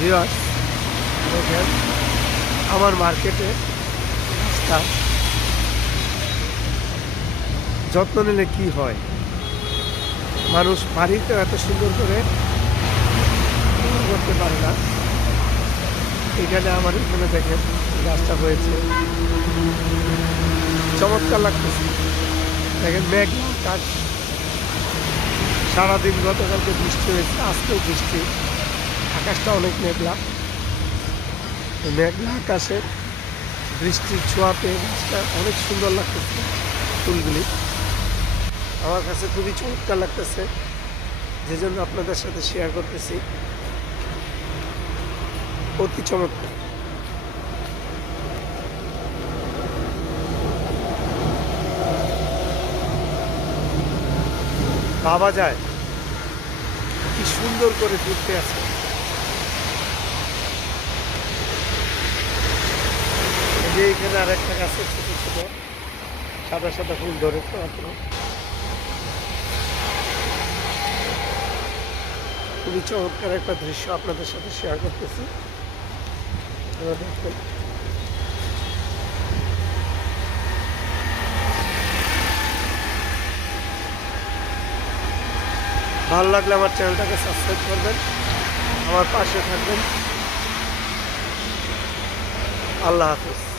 Viewers, দেখেন আমার মার্কেটে রাস্তা যত্ন নিলে কি হয়। মানুষ বাড়িতে এত সুন্দর করে করতে পারে না। এখানে আমার এখানে দেখেন গাছটা হয়েছে, চমৎকার লাগতেছে। দেখেন মেঘলা আকাশ, সারাদিন গতকালকে বৃষ্টি হয়েছে, আজকেও বৃষ্টি, আকাশটা অনেক মেঘলা। মেঘলা আকাশে বৃষ্টির ছোঁয়াতে গাছটা অনেক সুন্দর লাগতেছে। ফুলগুলি আমার কাছে খুবই চমৎকার লাগতেছে, যে জন্য আপনাদের সাথে শেয়ার করতেছি। অতি চমৎকার। ভাবা যায় কি সুন্দর করে ফুটতে আছে। এই যে এখানে আর একটা গাছে ছোট ছোট সাদা সাদা ফুল ধরেছে মাত্র। খুবই চমৎকার একটা দৃশ্য আপনাদের সাথে শেয়ার করতেছি। দেখবেন ভালো লাগলে আমার চ্যানেলটাকে সাবস্ক্রাইব করবেন, আমার পাশে থাকবেন। আল্লাহ হাফিজ।